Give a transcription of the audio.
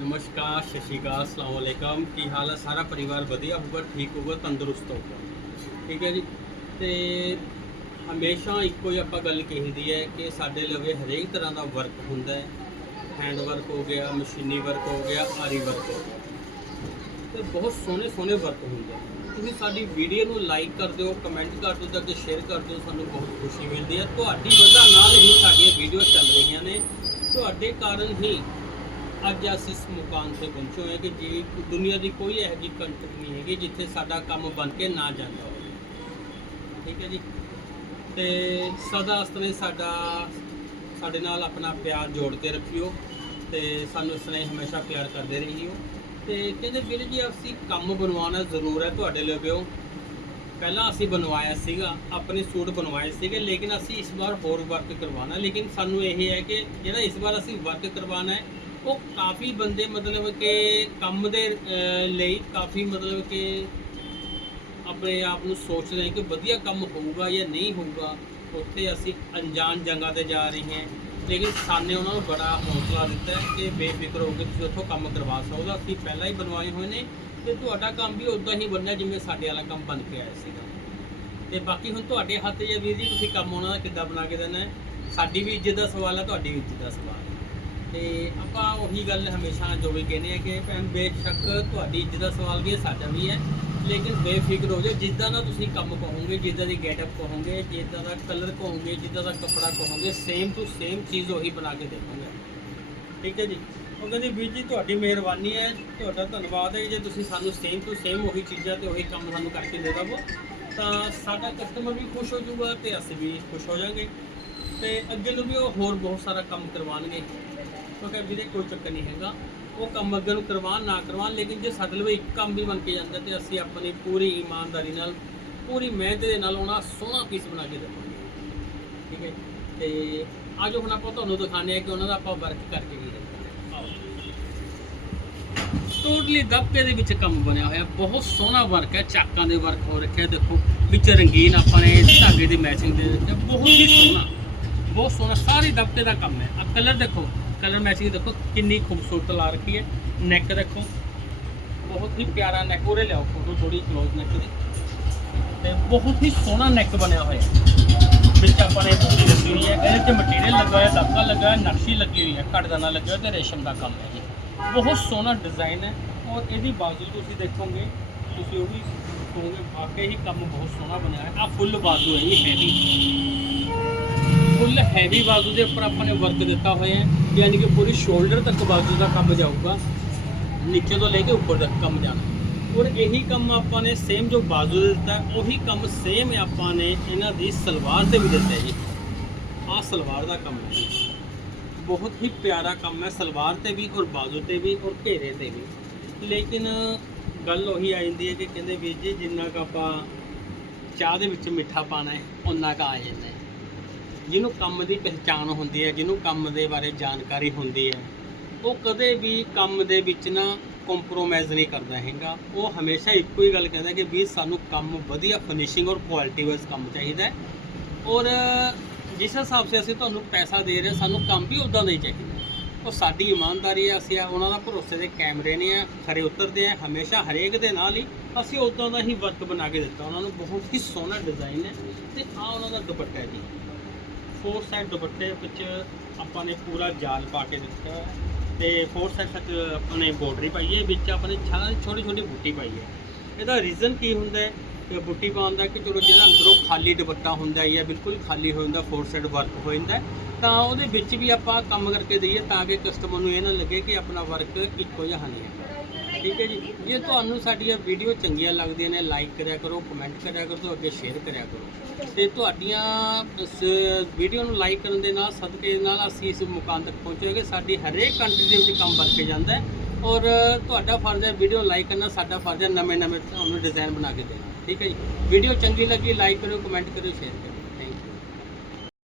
ਨਮਸਕਾਰ, ਸਤਿ ਸ਼੍ਰੀ ਅਕਾਲ, ਅਸਲਾਮ ਵਾਲੇਕਮ ਕੀ ਹਾਲ ਹੈ? ਸਾਰਾ ਪਰਿਵਾਰ ਵਧੀਆ ਹੋਊਗਾ, ਠੀਕ ਹੋਊਗਾ, ਤੰਦਰੁਸਤ ਹੋਊਗਾ। ਠੀਕ ਹੈ ਜੀ? ਤੇ ਹਮੇਸ਼ਾ ਇੱਕੋ ਹੀ ਆਪਾਂ ਗੱਲ ਕਹੀਦੀ ਹੈ ਕਿ ਸਾਡੇ ਲਵੇ ਹਰੇਕ ਤਰ੍ਹਾਂ ਦਾ ਵਰਕ ਹੁੰਦਾ ਹੈ। ਹੈਂਡ ਵਰਕ ਹੋ ਗਿਆ, ਮਸ਼ੀਨੀ ਵਰਕ ਹੋ ਗਿਆ, ਆਰੀ ਵਰਕ ਹੋ ਗਿਆ। ਤੇ ਬਹੁਤ ਸੋਹਣੇ ਸੋਹਣੇ ਵਰਕ ਹੁੰਦੇ ਤੁਸੀਂ ਸਾਡੀ ਵੀਡੀਓ ਨੂੰ ਲਾਈਕ ਕਰ ਦਿਓ ਕਮੈਂਟ ਕਰ ਦਿਓ ਤੇ ਅੱਗੇ ਸ਼ੇਅਰ ਕਰ ਦਿਓ, ਸਾਨੂੰ ਬਹੁਤ ਖੁਸ਼ੀ ਮਿਲਦੀ ਹੈ। ਤੁਹਾਡੀ ਵਜ੍ਹਾ ਨਾਲ ਹੀ ਸਾਡੀਆਂ ਵੀਡੀਓ ਚੱਲ ਰਹੀਆਂ ਨੇ। ਤੁਹਾਡੇ ਕਾਰਨ ਹੀ ਅੱਜ ਅਸੀਂ ਇਸ ਮੁਕਾਮ ਤੇ ਪਹੁੰਚੇ ਹੋਏ ਕਿ ਜੀ, ਦੁਨੀਆ ਦੀ ਕੋਈ ਇਹੋ ਜਿਹੀ ਕੰਟਰੀ ਨਹੀਂ ਹੈਗੀ ਜਿੱਥੇ ਸਾਡਾ ਕੰਮ ਬਣ ਕੇ ਨਾ ਜਾਂਦਾ ਹੋਵੇ। ਠੀਕ ਹੈ ਜੀ? ਤੇ ਸਦਾ ਅਸਤਨੇ ਸਾਡਾ, ਸਾਡੇ ਨਾਲ ਆਪਣਾ ਪਿਆਰ ਜੋੜ ਕੇ ਰੱਖਿਓ ਤੇ ਸਾਨੂੰ ਇਸ ਤਰ੍ਹਾਂ ਹਮੇਸ਼ਾ ਪਿਆਰ ਕਰਦੇ ਰਹੀਓ। ਤੇ ਕਹਿੰਦੇ ਵੀਰ ਜੀ, ਅਸੀਂ ਕੰਮ ਬਣਵਾਉਣਾ ਜ਼ਰੂਰ ਹੈ ਤੁਹਾਡੇ ਲਈ ਲਵਿਓ ਪਹਿਲਾਂ ਅਸੀਂ ਬਣਵਾਇਆ ਸੀਗਾ, ਆਪਣੇ ਸੂਟ ਬਣਵਾਏ ਸੀਗੇ, ਲੇਕਿਨ ਅਸੀਂ ਇਸ ਵਾਰ ਹੋਰ ਵਰਕ ਕਰਵਾਉਣਾ। ਲੇਕਿਨ ਸਾਨੂੰ ਇਹ ਹੈ ਕਿ ਜਿਹੜਾ ਇਸ ਵਾਰ ਅਸੀਂ ਵਰਕ ਕਰਵਾਉਣਾ ਹੈ ਉਹ ਕਾਫੀ ਬੰਦੇ ਮਤਲਬ ਕਿ ਕੰਮ ਦੇ ਅਹ, ਲਈ ਕਾਫੀ ਮਤਲਬ ਕਿ ਆਪਣੇ ਆਪ ਨੂੰ ਸੋਚਦੇ ਰਹੇ ਕਿ ਵਧੀਆ ਕੰਮ ਹੋਊਗਾ ਜਾਂ ਨਹੀਂ ਹੋਊਗਾ। ਉੱਥੇ ਅਸੀਂ ਅਣਜਾਣ ਜਗ੍ਹਾ ਤੇ ਜਾ ਰਹੇ ਹਾਂ। ਲੇਕਿਨ ਸਾਨੇ ਉਹਨਾਂ ਨੂੰ ਬੜਾ ਹੌਸਲਾ ਦਿੱਤਾ ਹੈ ਕਿ ਬੇਫਿਕਰ ਹੋ ਕੇ ਤੁਸੀਂ ਉੱਥੋਂ ਕੰਮ ਕਰਵਾ ਸਕਦੇ ਹੋ ਅਸੀਂ ਪਹਿਲਾਂ ਹੀ ਬਣਵਾਏ ਹੋਏ ਨੇ ਤੇ ਤੁਹਾਡਾ ਕੰਮ ਵੀ ਉਦਾਂ ਹੀ ਬਣਨਾ ਜਿਵੇਂ ਸਾਡੇ ਵਾਲਾ ਕੰਮ ਬਣ ਕੇ ਆਇਆ ਸੀਗਾ। ਤੇ ਬਾਕੀ ਹੁਣ ਤੁਹਾਡੇ ਹੱਥ 'ਚ ਹੈ ਵੀਰ ਜੀ ਤੁਸੀਂ ਕੰਮ ਉਹਨਾਂ ਦਾ ਕਿੱਦਾਂ ਬਣਾ ਕੇ ਦੇਣਾ ਹੈ? ਸਾਡੀ ਵੀ ਇੱਜ਼ਤ ਦਾ ਸਵਾਲ ਹੈ ਤੁਹਾਡੀ ਵੀ ਇੱਜ਼ਤ ਦਾ ਸਵਾਲ ਹੈ। ਤੇ ਆਪਾਂ ਉਹੀ ਗੱਲ ਹਮੇਸ਼ਾ ਜੋ ਵੀ ਕਹਿੰਦੇ ਆ ਕਿ ਭੈਣ ਬੇਸ਼ੱਕ ਤੁਹਾਡੀ ਇੱਜ਼ਤ ਦਾ ਸਵਾਲ ਵੀ ਹੈ, ਸਾਡਾ ਵੀ ਹੈ, ਲੇਕਿਨ ਬੇਫਿਕਰ ਹੋ ਜਾਓ, ਜਿੱਦਾਂ ਦਾ ਤੁਸੀਂ ਕੰਮ ਕਹੋਗੇ, ਜਿੱਦਾਂ ਦੀ ਗੈਟਅਪ ਕਹੋਗੇ, ਜਿੱਦਾਂ ਦਾ ਕਲਰ ਕਹੋਗੇ, ਜਿੱਦਾਂ ਦਾ ਕੱਪੜਾ ਕਹੋਗੇ ਸੇਮ ਟੂ ਸੇਮ ਚੀਜ਼ ਉਹੀ ਬਣਾ ਕੇ ਦੇਵਾਂਗੇ ਠੀਕ ਹੈ ਜੀ? ਉਹ ਕਹਿੰਦੇ ਵੀਰ ਜੀ, ਤੁਹਾਡੀ ਮਿਹਰਬਾਨੀ ਹੈ, ਤੁਹਾਡਾ ਧੰਨਵਾਦ ਹੈ, ਜੇ ਤੁਸੀਂ ਸਾਨੂੰ ਸੇਮ ਟੂ ਸੇਮ ਉਹੀ ਚੀਜ਼ਾਂ ਤੇ ਉਹੀ ਕੰਮ ਸਾਨੂੰ ਕਰਕੇ ਦੇ ਦਵੋ, ਤਾਂ ਸਾਡਾ ਕਸਟਮਰ ਵੀ ਖੁਸ਼ ਹੋ ਜਾਊਗਾ ਤੇ ਅਸੀਂ ਵੀ ਖੁਸ਼ ਹੋ ਜਾਵਾਂਗੇ। ਤੇ ਅੱਗੇ ਨੂੰ ਵੀ ਉਹ ਹੋਰ ਬਹੁਤ ਸਾਰਾ ਕੰਮ ਕਰਵਾਉਣਗੇ ਕਿਉਂਕਿ ਵੀਰੇ ਕੋਈ ਚੱਕਰ ਨਹੀਂ ਹੈਗਾ। ਉਹ ਕੰਮ ਅੱਗੇ ਨੂੰ ਕਰਵਾਉਣ, ਨਾ ਕਰਵਾਉਣ, ਲੇਕਿਨ ਜੇ ਸਾਡੇ ਲਈ ਇੱਕ ਕੰਮ ਵੀ ਬਣ ਕੇ ਜਾਂਦਾ ਤੇ ਅਸੀਂ ਆਪਣੀ ਪੂਰੀ ਇਮਾਨਦਾਰੀ ਨਾਲ, ਪੂਰੀ ਮਿਹਨਤ ਦੇ ਨਾਲ ਉਹਨਾਂ ਸੋਹਣਾ ਪੀਸ ਬਣਾ ਕੇ ਦੇਵਾਂਗੇ ਠੀਕ ਹੈ ਤੇ ਅੱਜ ਹੁਣ ਆਪਾਂ ਤੁਹਾਨੂੰ ਦਿਖਾਉਂਦੇ ਆ ਕਿ ਉਹਨਾਂ ਦਾ ਆਪਾਂ ਵਰਕ ਕਰਕੇ ਵੀ ਦੇਖਦੇ ਟੋਟਲੀ ਦਬਕੇ ਦੇ ਵਿੱਚ ਕੰਮ ਬਣਿਆ ਹੋਇਆ, ਬਹੁਤ ਸੋਹਣਾ ਵਰਕ ਹੈ, ਚਾਕਾਂ ਦੇ ਵਰਕ ਹੋ ਰੱਖਿਆ ਦੇਖੋ, ਵਿੱਚ ਰੰਗੀਨ ਆਪਾਂ ਨੇ, ਧਾਗੇ ਦੀ ਮੈਚਿੰਗ ਦੇ ਰੱਖਿਆ ਬਹੁਤ ਹੀ ਸੋਹਣਾ। ਬਹੁਤ ਸੋਹਣਾ, ਸਾਰੇ ਦਬਕੇ ਦਾ ਕੰਮ ਹੈ। ਆ ਕਲਰ ਦੇਖੋ। ਕਲਰ ਮੈਚਿੰਗ ਦੇਖੋ, ਕਿੰਨੀ ਖੂਬਸੂਰਤ ਲਾ ਰੱਖੀ ਹੈ। ਨੈਕ ਦੇਖੋ, ਬਹੁਤ ਹੀ ਪਿਆਰਾ ਨੈਕ ਉਰੇ ਲਿਆਓ ਫੋਟੋ ਥੋੜੀ ক্লোਜ਼ ਨੈਕ ਦੀ। ਤੇ ਬਹੁਤ ਹੀ ਸੋਹਣਾ ਨੈਕ ਬਣਿਆ ਹੋਇਆ ਵਿੱਚ ਆਪਾਂ ਨੇ ਪੂਰੀ ਲੱਗੀ ਹੋਈ ਹੈ, ਇਹਦੇ ਤੇ ਮਟੀਰੀਅਲ ਲੱਗਾ ਹੋਇਆ ਦਬਕਾ ਲੱਗਾ ਹੋਇਆ, ਨਕਸ਼ੀ ਲੱਗੀ ਹੋਈ ਹੈ, ਕੜਦਾਨਾ ਲੱਗਿਆ ਹੋਇਆ ਤੇ ਰੇਸ਼ਮ ਦਾ ਕੰਮ ਹੈ ਜੀ। ਬਹੁਤ ਸੋਹਣਾ ਡਿਜ਼ਾਈਨ ਹੈ ਔਰ ਇਹਦੀ ਬਾਜ਼ੂ ਤੁਸੀਂ ਦੇਖੋਗੇ, ਤੁਸੀਂ ਉਹ ਵੀ ਕਹੋਗੇ ਵਾਕਈ ਹੀ ਕੰਮ ਬਹੁਤ ਸੋਹਣਾ ਬਣਿਆ ਹੈ। ਆ ਫੁੱਲ ਬਾਜ਼ੂ ਹੈ ਜੀ ਹੈਵੀ ਫੁੱਲ ਹੈਵੀ ਬਾਜ਼ੂ ਦੇ ਉੱਪਰ ਆਪਾਂ ਨੇ ਵਰਕ ਦਿੱਤਾ ਹੋਇਆ ਹੈ। ਯਾਨੀ ਕਿ ਪੂਰੀ ਸ਼ੋਲਡਰ ਤੱਕ ਬਾਜ਼ੂ ਦਾ ਕੰਮ ਜਾਊਗਾ, ਨੀਚੇ ਤੋਂ ਲੈ ਕੇ ਉੱਪਰ ਤੱਕ ਕੰਮ ਜਾਣਾ। ਔਰ ਇਹੀ ਕੰਮ ਆਪਾਂ ਨੇ ਸੇਮ ਜੋ ਬਾਜ਼ੂ ਦੇ ਦਿੱਤਾ, ਉਹੀ ਕੰਮ ਸੇਮ ਆਪਾਂ ਨੇ ਇਹਨਾਂ ਦੀ ਸਲਵਾਰ ਤੇ ਵੀ ਦਿੱਤਾ ਜੀ। ਆਹ ਸਲਵਾਰ ਦਾ ਕੰਮ ਹੈ ਬਹੁਤ ਹੀ ਪਿਆਰਾ ਕੰਮ ਹੈ, ਸਲਵਾਰ ਤੇ ਵੀ ਔਰ ਬਾਜ਼ੂ ਤੇ ਵੀ ਔਰ ਘੇਰੇ ਤੇ ਵੀ। ਲੇਕਿਨ ਗੱਲ ਉਹੀ ਆ ਜਾਂਦੀ ਹੈ ਕਿ ਕਹਿੰਦੇ ਵੀਰ ਜੀ, ਜਿੰਨਾ ਕੁ ਆਪਾਂ ਚਾਹ ਦੇ ਵਿੱਚ ਮਿੱਠਾ ਪਾਣਾ ਹੈ ਉਨਾ ਕੁ ਆ ਜਾਂਦਾ ਹੈ। ਜਿਹਨੂੰ ਕੰਮ ਦੀ ਪਹਿਚਾਣ ਹੁੰਦੀ ਹੈ, ਜਿਹਨੂੰ ਕੰਮ ਦੇ ਬਾਰੇ ਜਾਣਕਾਰੀ ਹੁੰਦੀ ਹੈ, ਉਹ ਕਦੇ ਵੀ ਕੰਮ ਦੇ ਵਿੱਚ ਨਾ ਕੰਪਰੋਮਾਈਜ਼ ਨਹੀਂ ਕਰਦਾ ਹੈਗਾ। ਉਹ ਹਮੇਸ਼ਾ ਇੱਕੋ ਹੀ ਗੱਲ ਕਹਿੰਦਾ ਕਿ ਵੀ ਸਾਨੂੰ ਕੰਮ ਵਧੀਆ ਫਿਨਿਸ਼ਿੰਗ ਔਰ ਕੁਆਲਿਟੀ ਵਾਈਜ਼ ਕੰਮ ਚਾਹੀਦਾ ਹੈ। ਔਰ ਜਿਸ ਹਿਸਾਬ ਸੇ ਅਸੀਂ ਤੁਹਾਨੂੰ ਪੈਸਾ ਦੇ ਰਹੇ ਸਾਨੂੰ ਕੰਮ ਵੀ ਉਦਾਂ ਦਾ ਹੀ ਚਾਹੀਦਾ ਉਹ ਸਾਡੀ ਇਮਾਨਦਾਰੀ ਹੈ, ਅਸੀਂ ਉਹਨਾਂ ਦਾ ਭਰੋਸੇ ਦੇ ਕੈਮਰੇ ਨੇ ਆ ਖਰੇ ਉਤਰਦੇ ਆ ਹਮੇਸ਼ਾ ਹਰੇਕ ਦੇ ਨਾਲ ਹੀ ਅਸੀਂ ਉਦਾਂ ਦਾ ਹੀ ਵਰਕ ਬਣਾ ਕੇ ਦਿੱਤਾ। ਉਹਨਾਂ ਨੂੰ ਬਹੁਤ ਹੀ ਸੋਹਣਾ ਡਿਜ਼ਾਈਨ ਹੈ ਤੇ ਆ ਉਹਨਾਂ ਦਾ ਦੁਪੱਟਾ ਜੀ। ਫੋਰ ਸਾਈਡ ਦੁਪੱਟੇ ਵਿੱਚ ਆਪਾਂ ਨੇ ਪੂਰਾ ਜਾਲ ਪਾ ਕੇ ਦਿੱਤਾ ਹੈ ਤੇ ਫੋਰ ਸਾਈਡ ਤੱਕ ਆਪਾਂ ਨੇ ਬਾਰਡਰੀ ਪਾਈ ਹੈ, ਵਿੱਚ ਆਪਾਂ ਨੇ ਛੋਟੀ ਛੋਟੀ ਬੂਟੀ ਪਾਈ ਹੈ। ਇਹਦਾ ਰੀਜ਼ਨ ਕੀ ਹੁੰਦਾ ਹੈ? ਕਿ ਬੂਟੀ ਪਾਉਣ ਦਾ ਕਿ ਚਲੋ ਜਿਹੜਾ ਅੰਦਰੋਂ ਖਾਲੀ ਦੁਪੱਟਾ ਹੁੰਦਾ ਜਾਂ ਬਿਲਕੁਲ ਖਾਲੀ ਹੋ ਜਾਂਦਾ, ਫੋਰ ਸਾਈਡ ਵਰਕ ਹੋ ਜਾਂਦਾ ਤਾਂ ਉਹਦੇ ਵਿੱਚ ਵੀ ਆਪਾਂ ਕੰਮ ਕਰਕੇ ਦਈਏ ਤਾਂ ਕਿ ਕਸਟਮਰ ਨੂੰ ਇਹ ਨਾ ਲੱਗੇ ਕਿ ਆਪਣਾ ਵਰਕ ਇੱਕੋ ਜਿਹਾ ਨਹੀਂ ਹੈ। ਠੀਕ ਹੈ ਜੀ। ਜੇ ਤੁਹਾਨੂੰ ਸਾਡੀਆਂ ਵੀਡੀਓ ਚੰਗੀਆਂ ਲੱਗਦੀਆਂ ਨੇ ਲਾਈਕ ਕਰਿਆ ਕਰੋ ਕਮੈਂਟ ਕਰਿਆ ਕਰੋ ਤੇ ਅੱਗੇ ਸ਼ੇਅਰ ਕਰਿਆ ਕਰੋ। ਤੇ ਤੁਹਾਡੀਆਂ ਇਸ ਵੀਡੀਓ ਨੂੰ ਲਾਈਕ ਕਰਨ ਦੇ ਨਾਲ, ਸਦਕੇ ਨਾਲ ਅਸੀਂ ਇਸ ਮੁਕਾਮ ਤੱਕ ਪਹੁੰਚਾਂਗੇ ਸਾਡੀ ਹਰੇਕ ਕੰਟਰੀ ਦੇ ਵਿੱਚ ਕੰਮ ਬਣ ਕੇ ਜਾਂਦਾ ਹੈ ਔਰ ਤੁਹਾਡਾ ਫਰਜ਼ ਹੈ ਵੀਡੀਓ ਲਾਈਕ ਕਰਨਾ, ਸਾਡਾ ਫਰਜ਼ ਹੈ ਨਵੇਂ ਨਵੇਂ ਤੁਹਾਨੂੰ ਡਿਜ਼ਾਈਨ ਬਣਾ ਕੇ ਦੇਣਾ। ਠੀਕ ਹੈ ਜੀ। ਵੀਡੀਓ ਚੰਗੀ ਲੱਗੀ ਲਾਈਕ ਕਰਿਓ ਕਮੈਂਟ ਕਰਿਓ ਸ਼ੇਅਰ ਕਰਿਓ।